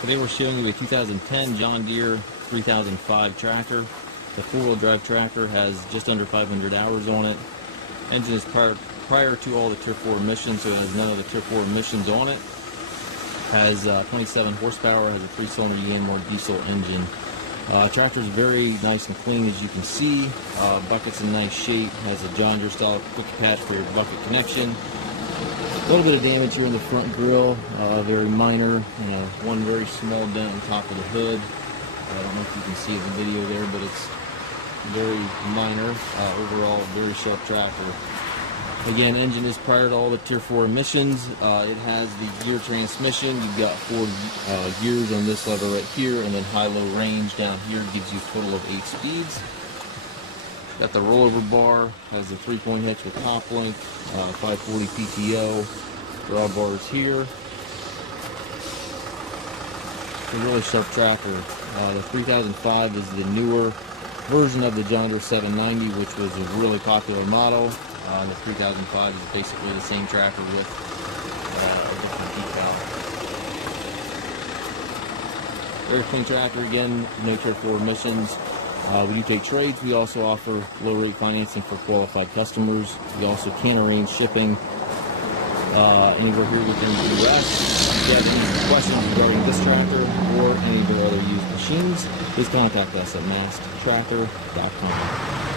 Today we're showing you a 2010 John Deere 3005 tractor. The four-wheel drive tractor has just under 500 hours on it. Engine is prior to all the Tier 4 emissions, so it has none of the Tier 4 emissions on it. Has 27 horsepower, has a 3-cylinder Yanmar diesel engine. Tractor is very nice and clean, as you can see. Bucket's in nice shape, has a John Deere style quick patch for your bucket connection. A little bit of damage here in the front grille, very minor. One very small dent on top of the hood. I don't know if you can see the video there, but it's very minor. Overall, very sharp tractor. Again, engine is prior to all the Tier 4 emissions. It has the gear transmission. You've got 4 gears on this lever right here, and then high-low range down here gives you a total of 8 speeds. Got the rollover bar, has the 3-point hitch with top link, 540 PTO, drawbars here. It's a really sharp tractor. The 3005 is the newer version of the John Deere 790, which was a really popular model. The 3005 is basically the same tractor with a different decal. Very clean tractor, again, no Tier 4 emissions. We do take trades. We also offer low-rate financing for qualified customers. We also can arrange shipping anywhere here within the U.S. If you have any questions regarding this tractor or any of our other used machines, please contact us at maskedtractor.com.